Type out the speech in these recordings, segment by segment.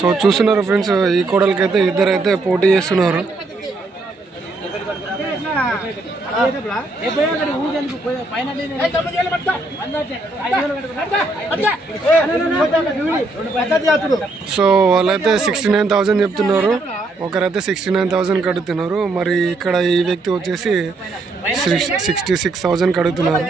So చూస్తున్నారు friends, ఈ కోడలకైతే ఇద్దరైతే పోటీ చేస్తున్నారు. సో వాళ్ళైతే 69,000 చెప్తున్నారు, ఒకరైతే 69,000 కడుగుతున్నారు. మరి ఇక్కడ ఈ వ్యక్తి వచ్చేసి 66,000 కడుగుతున్నారు.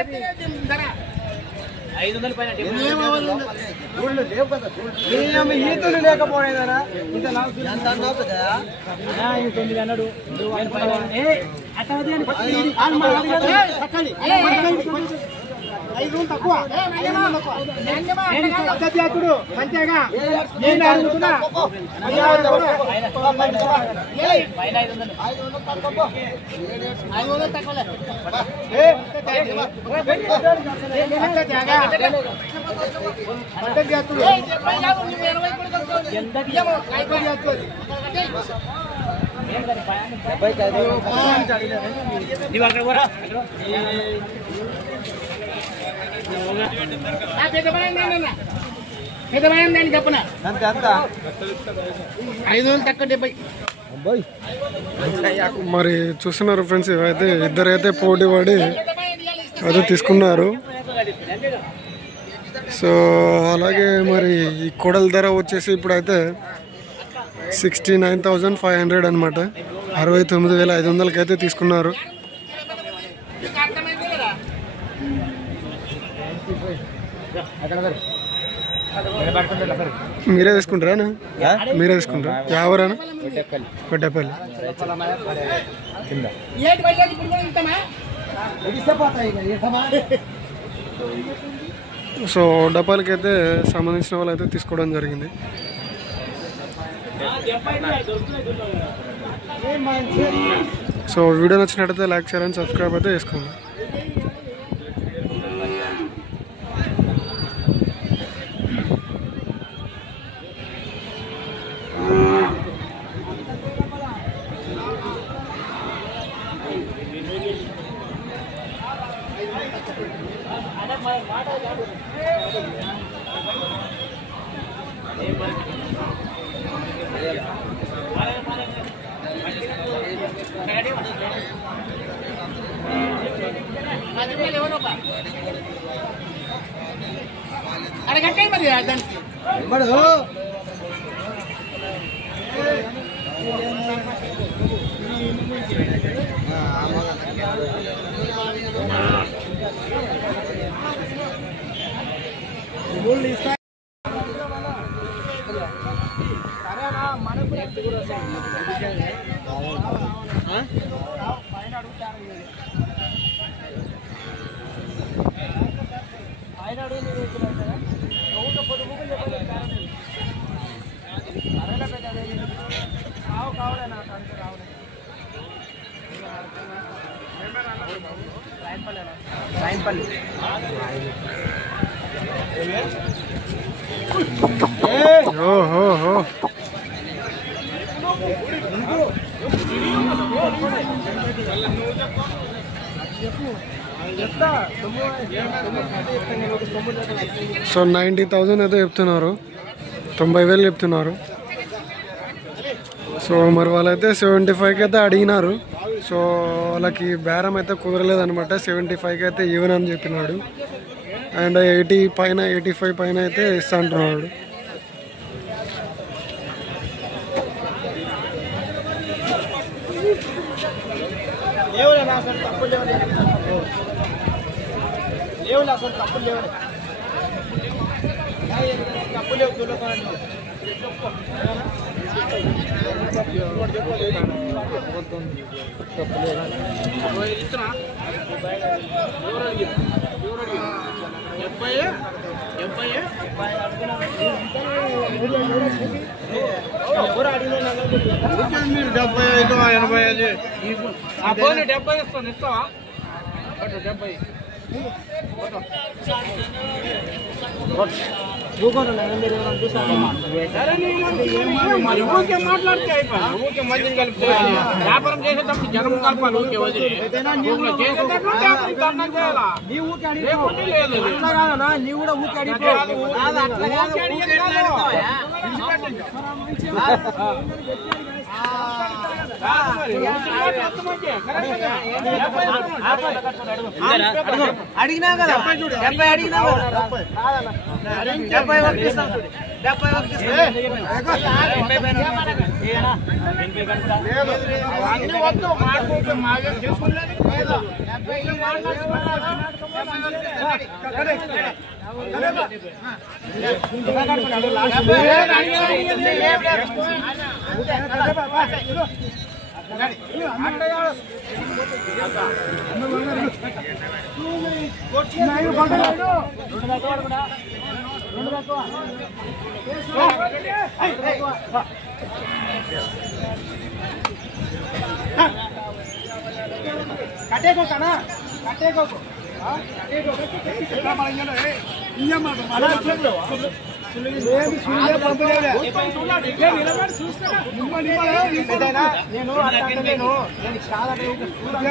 మరి చూస్తున్నారు ఫ్రెండ్స్, ఇవైతే ఇద్దరైతే పోటీ పడి అది తీసుకున్నారు. సో అలాగే మరి ఈ కోడల ధర వచ్చేసి ఇప్పుడైతే 69,500 అనమాట. 69,500 అయితే తీసుకున్నారు. మీరే తీసుకుంటారా? మీరే తీసుకుంటారా? ఎవరైనా కొట్టేపల్లి. సో డబ్బాలకి అయితే సంబంధించిన వాళ్ళు అయితే తీసుకోవడం జరిగింది. సో వీడియో నచ్చినట్టయితే లైక్, షేర్ అండ్ సబ్స్క్రైబ్ అయితే చేసుకోండి. సో 90,000 అయితే చెప్తున్నారు, 90,000 చెప్తున్నారు. సో మరి వాళ్ళైతే 75కి అయితే అడిగినారు. సో వాళ్ళకి బేరం అయితే కుదరలేదు అనమాట. 75కి అయితే ఈవెన్ అని చెప్పినాడు. అండ్ 80 పైన 85 పైన అయితే ఇస్తా అంటున్నాడు. మీరు 75 85 ఆ ఫోన్ 70 ఇస్తాను, ఇస్తావా? 70 మాట్లాడితే ఊరికే మందిని కలిపి వ్యాపారం చేసేటప్పుడు జనం కలపాలి. ఊరికే వదిలి చేసేటప్పుడు దండం చేయాలా? నీవు కూడా ఊరికి అడిగి అడిగినా కదా 70 అడిగినా కదా 70 వర్తిస్తాం 70 వర్తిస్తాం అన్ని వద్దు మాట్లాడుతూ మాగే చేసుకునేది లేదా 70 కట్టేకోకనా కట్టేకోకు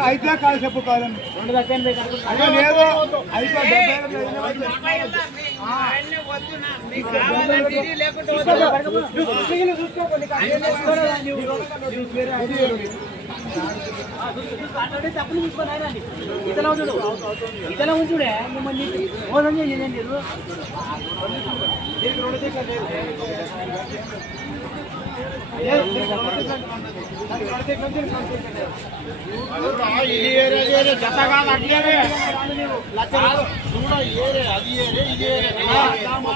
అయితే కాదు చెప్పు కాదండి తప్పులు తీసుకొని ఇతలా ఉంచుడే మిమ్మల్ని మోసం చేయండి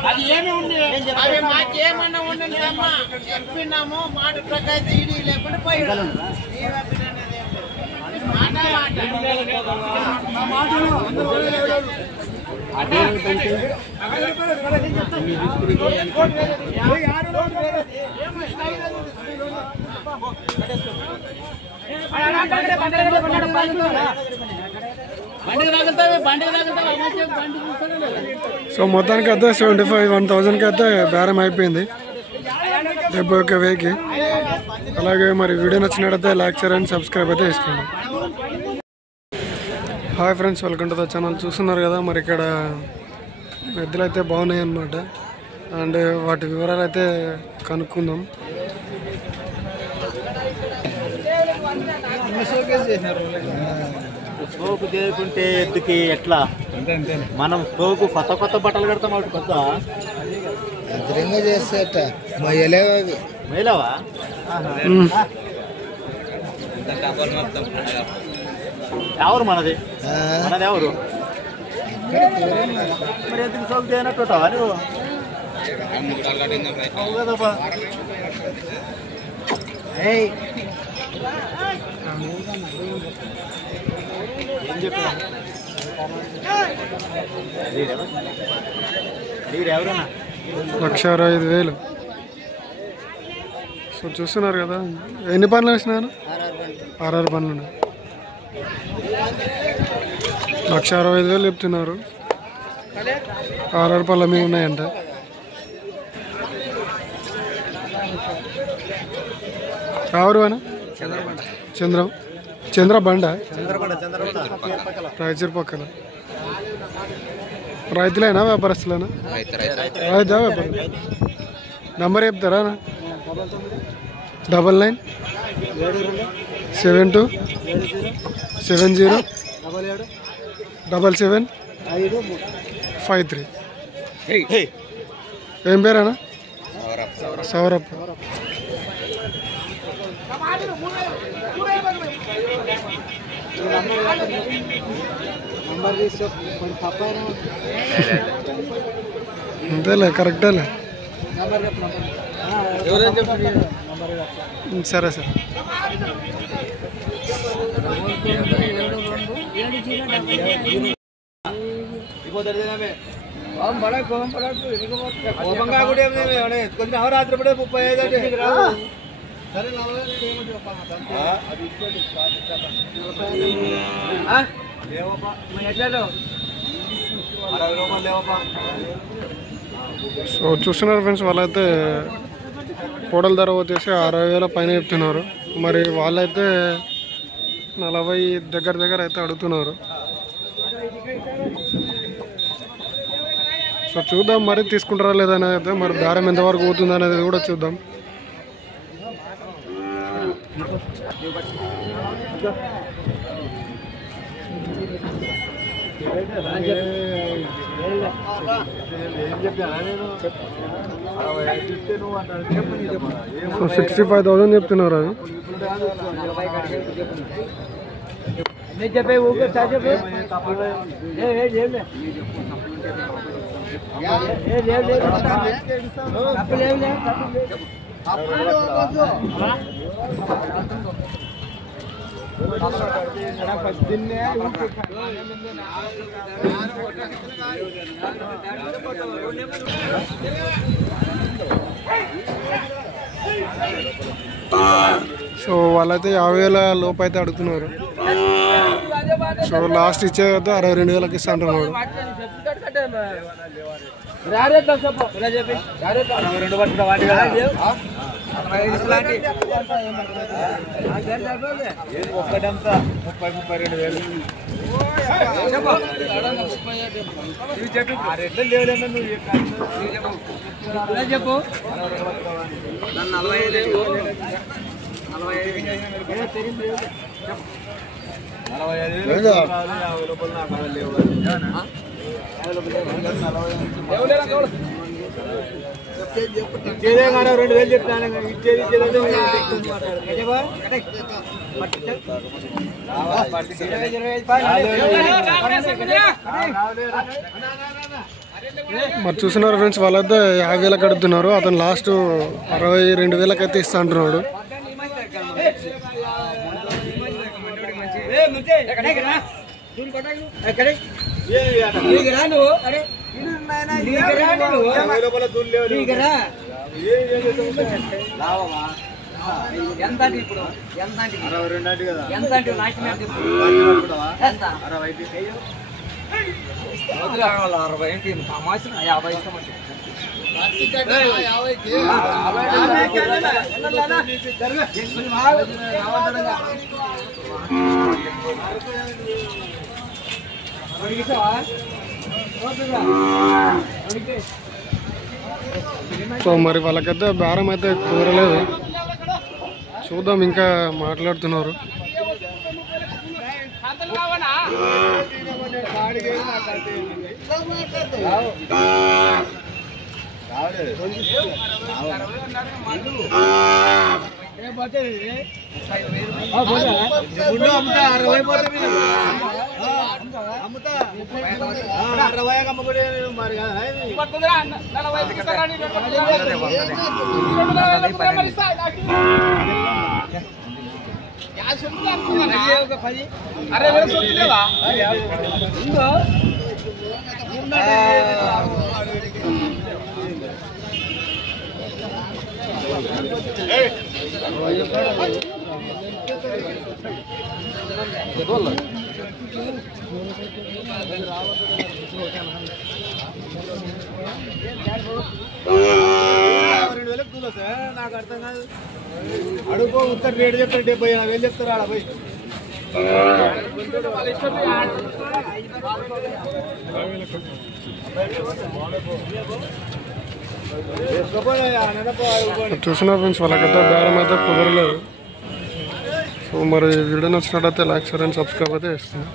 అది ఏమి ఉంది మాకేమన్నా ఉండండి చెప్పినాము మాట ప్రకారం ఇడి లేకుండా పోయాడు సో మొత్తానికి అయితే 75,000కి అయితే బేరం అయిపోయింది 71,000కి. అలాగే మరి వీడియో నచ్చినట్టయితే లైక్ షేర్ అండ్ సబ్స్క్రైబ్ అయితే చేసుకోండి. Hi friends, welcome to the channel. చూస్తున్నారు కదా మరి ఇక్కడ ఎద్దులు అయితే బాగున్నాయి అన్నమాట. అండ్ వాటి వివరాలు అయితే కనుక్కుందాం. స్పోకు చేయకుంటే ఎద్దుకి ఎట్లా మనం స్పోకు కొత్త కొత్త బట్టలు కడతాం అటు కొత్త అదరంగా చేస్తాట మొయ్యలేవి మేలవా ఎవరు మనది మనది ఎవరు మరి ఎందుకు సోకు చేయనట్టు నువ్వు కదబ్బా ఏం చెప్పా ఎవరన్నా 1,65,000. సో చూస్తున్నారు కదా ఎన్ని పనులు వేసినాను 6 పనులు 1,65,000 చెప్తున్నారు. 6 పళ్ళ మీద ఉన్నాయంట. ఎవరు అన్న చంద్రబండ రాయచూరు పక్కన. రైతులైనా వ్యాపారస్తులైనా? రైతా వ్యాపారం. నంబర్ చెప్తారా? 99 72 70 77 53. ఏం పేరేనా? సౌరప్ప. అంతేలే, కరెక్టేలే. సరే సార్. కొంచెం అవరాత్రి పడే 35 లేవప్పా 60 రూపాయలు లేవప్పా సో చూస్తున్నారు ఫ్రెండ్స్, వాళ్ళైతే కోడల ధర వచ్చేసి 60,000 పైన చెప్తున్నారు. మరి వాళ్ళైతే 40 దగ్గర అయితే అడుగుతున్నారు. సో చూద్దాం మరి తీసుకుంటారా లేదా అనేది అయితే, మరి బేరం ఎంతవరకు పోతుంది అనేది కూడా చూద్దాం. సో 65,000 చెప్తున్నారు అది. సో వాళ్ళైతే 50,000 లోపు అయితే అడుగుతున్నారు. సో లాస్ట్ ఇచ్చేదైతే 62,000కి ఇస్తా అంటున్నాడు. చెప్పు మరి చూస్తున్నారు ఫ్రెండ్స్, వాళ్ళైతే 50,000 అడుగుతున్నారు. అతను లాస్ట్ 62,000 అయితే ఇస్తా అంటున్నాడు. ఎంత ఇప్పుడు ఎంత 60 తమాసిన 50 ఇస్తామంటే సో మరి వాళ్ళకైతే బేరం అయితే కుదరలేదు. చూద్దాం, ఇంకా మాట్లాడుతున్నారు. నాకు అర్థం కాదు. అడుగు ఉత్తర రేటు చెప్తారు 70,000 చెప్తారు ఆడ పోయి. చూస్తున్నారు ఫ్రెండ్స్, వాళ్ళకైతే బేరం అయితే కుదరలేదు. సో మరి వీడియో నచ్చినట్టయితే లైక్ షేర్ అండ్ సబ్స్క్రైబ్ అయితే చేస్తుంది.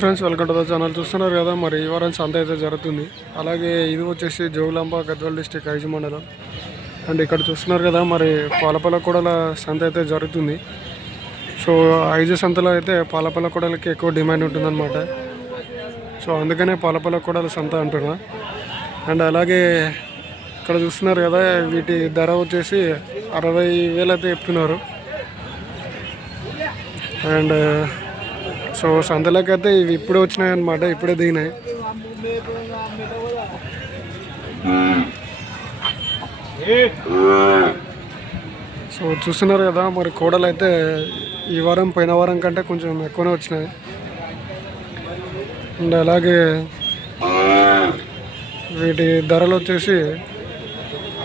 Friends, welcome to the channel. చూస్తున్నారు కదా, మరి ఈ వారం సంత అయితే జరుగుతుంది. అలాగే ఇది వచ్చేసి జోగులాంబ గద్వాల్ డిస్ట్రిక్ట్ ఐజు మండలం. అండ్ ఇక్కడ చూస్తున్నారు కదా, మరి పాలపల్ల కూడల సంత అయితే జరుగుతుంది. సో ఐజు సంతలో అయితే పాలపల్ల కూడలకి ఎక్కువ డిమాండ్ ఉంటుందన్నమాట. సో అందుకనే పాలపల్ల కూడల సంత అంటున్నా. అండ్ అలాగే ఇక్కడ చూస్తున్నారు కదా, వీటి ధర వచ్చేసి 60,000 అయితే చెప్తున్నారు. అండ్ సో సంతలోకి అయితే ఇవి ఇప్పుడే వచ్చినాయి అన్నమాట, ఇప్పుడే దిగినాయి. సో చూస్తున్నారు కదా, మరి కోడలు అయితే ఈ వారం పోయిన వారం కంటే కొంచెం ఎక్కువనే వచ్చినాయి. అండ్ అలాగే వీటి ధరలు వచ్చేసి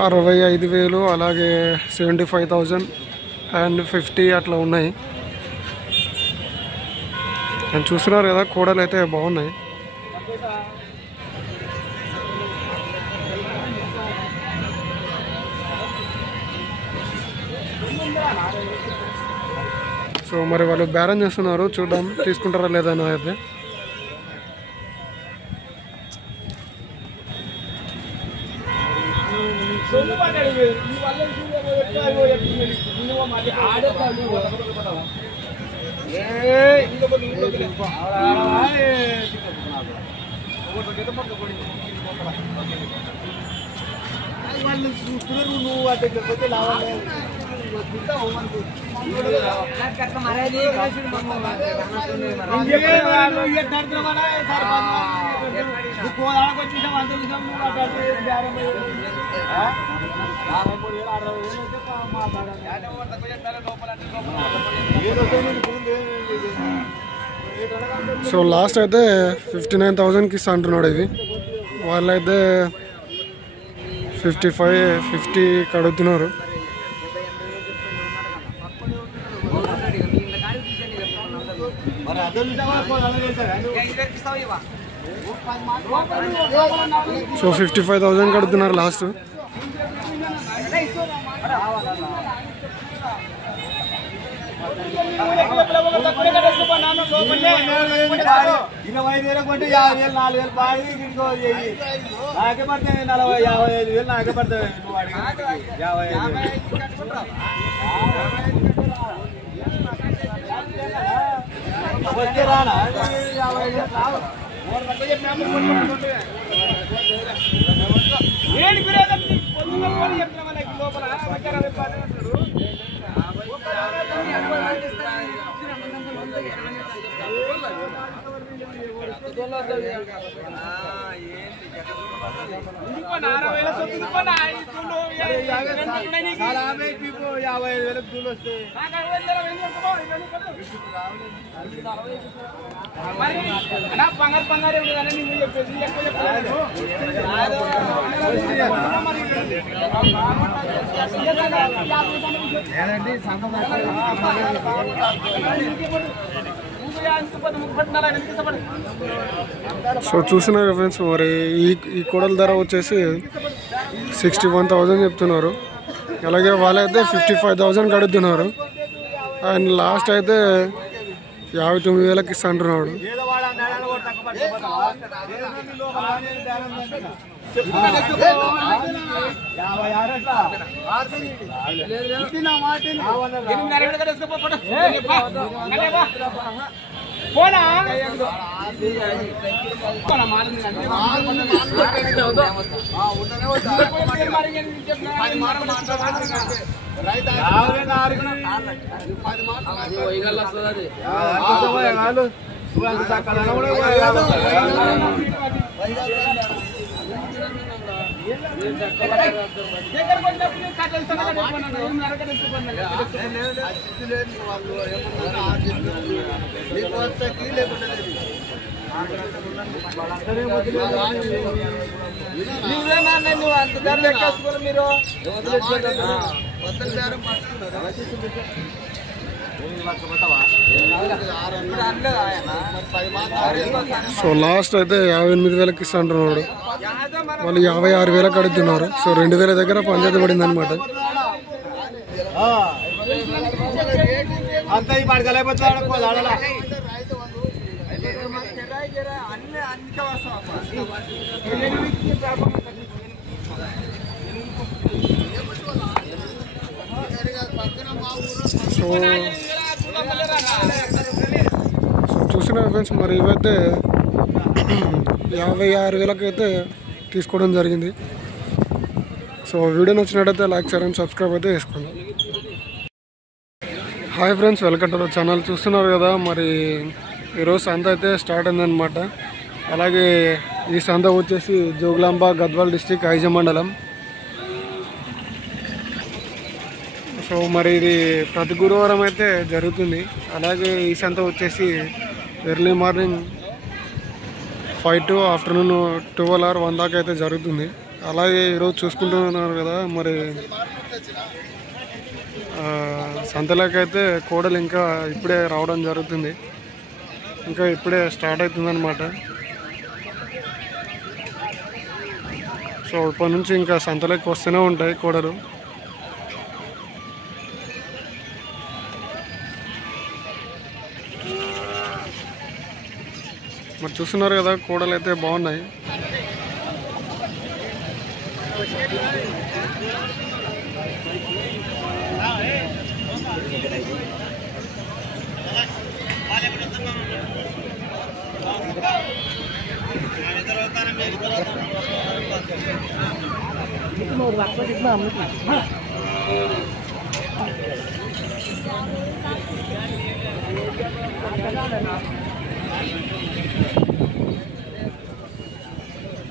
65,000, అలాగే 75,000 అండ్ 50 అట్లా ఉన్నాయి. అండ్ చూస్తున్నారు కదా, కోడలు అయితే బాగున్నాయి. సో మరి వాళ్ళు బేరం చేస్తున్నారు, చూద్దాం తీసుకుంటారా లేదా అని అయితే. సో లాస్ట్ అయితే 59,000కి ఇస్తా అంటున్నాడు. ఇది వాళ్ళైతే 50 కడుగుతున్నారు. సో 55,000 కడుగుతున్నారు లాస్ట్. సో చూస్తున్నారు ఫ్రెండ్స్, మరి ఈ కోడల ధర వచ్చేసి 61,000 చెప్తున్నారు. అలాగే వాళ్ళైతే 55,000 కడుగుతున్నారు. అండ్ లాస్ట్ అయితే 59,000కి ఇస్తా అంటున్నాడు. సో లాస్ట్ అయితే 58,000కి ఇస్తా అంటున్నాడు. వాళ్ళు 56,000 కడుగుతున్నారు. సో 2,000 దగ్గర పంచాయతీ పడింది అనమాట. సో చూసిన ఫ్రెండ్స్, మరి ఇవైతే 56,000కి అయితే తీసుకోవడం జరిగింది. సో వీడియో నచ్చినట్టయితే లైక్ షేర్ అండ్ సబ్స్క్రైబ్ అయితే చేసుకోండి. Hi friends, welcome to channel. చూస్తున్నారు కదా, మరి ఈరోజు సంత అయితే స్టార్ట్ అయిందనమాట. అలాగే ఈ సంత వచ్చేసి జోగులాంబ, గద్వాల్ డిస్టిక్, ఐజ మండలం. సో మరి ఇది ప్రతి గురువారం అయితే జరుగుతుంది. అలాగే ఈ సంత వచ్చేసి early morning 5 to afternoon 12 or 1 దాకా అయితే జరుగుతుంది. అలాగే ఈరోజు చూసుకుంటున్నారు కదా, మరి సంతలోకైతే కోడలు ఇంకా ఇప్పుడే రావడం జరుగుతుంది. ఇంకా ఇప్పుడే స్టార్ట్ అవుతుంది అనమాట. సో ఇప్పటి నుంచి ఇంకా సంతలోకి వస్తూనే ఉంటాయి కోడలు. మరి చూస్తున్నారు కదా, కోడలు అయితే బాగున్నాయి.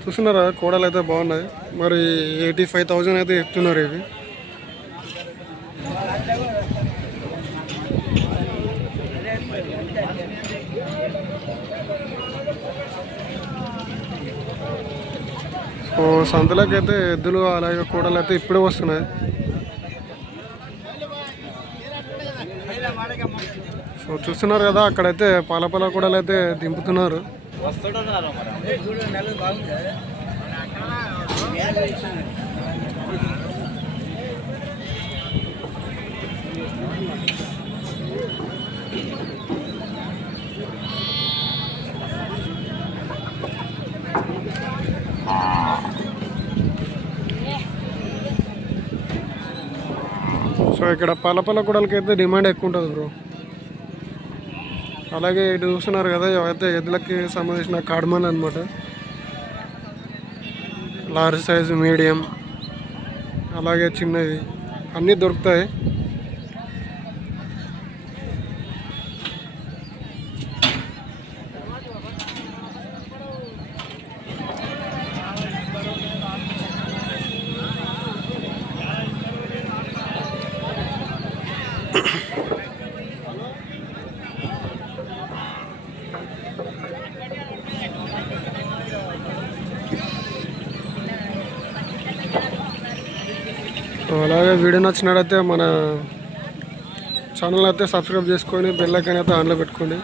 చూస్తున్నారా, కోడలు అయితే బాగున్నాయి. మరి 85,000 అయితే చెప్తున్నారు ఇవి. సో సంతలోకైతే ఎద్దులు అలాగే కోడలు అయితే ఇప్పుడే వస్తున్నాయి. సో చూస్తున్నారు కదా, అక్కడైతే పాలపాల కోడలు అయితే దింపుతున్నారు. సో ఇక్కడ పాలపాల కోడలకైతే డిమాండ్ ఎక్కువ ఉంటుంది బ్రో. అలాగే ఇటు చూస్తున్నారు కదా, అయితే ఎద్దులకి సంబంధించిన కాడమన్ అనమాట. లార్జ్ సైజు, మీడియం, అలాగే చిన్నవి అన్నీ దొరుకుతాయి. అలాగే వీడియో నచ్చినట్లయితే మన ఛానల్ అయితే సబ్స్క్రైబ్ చేసుకొని బెల్ ఐకాన్ అయితే ఆన్లో పెట్టుకోండి.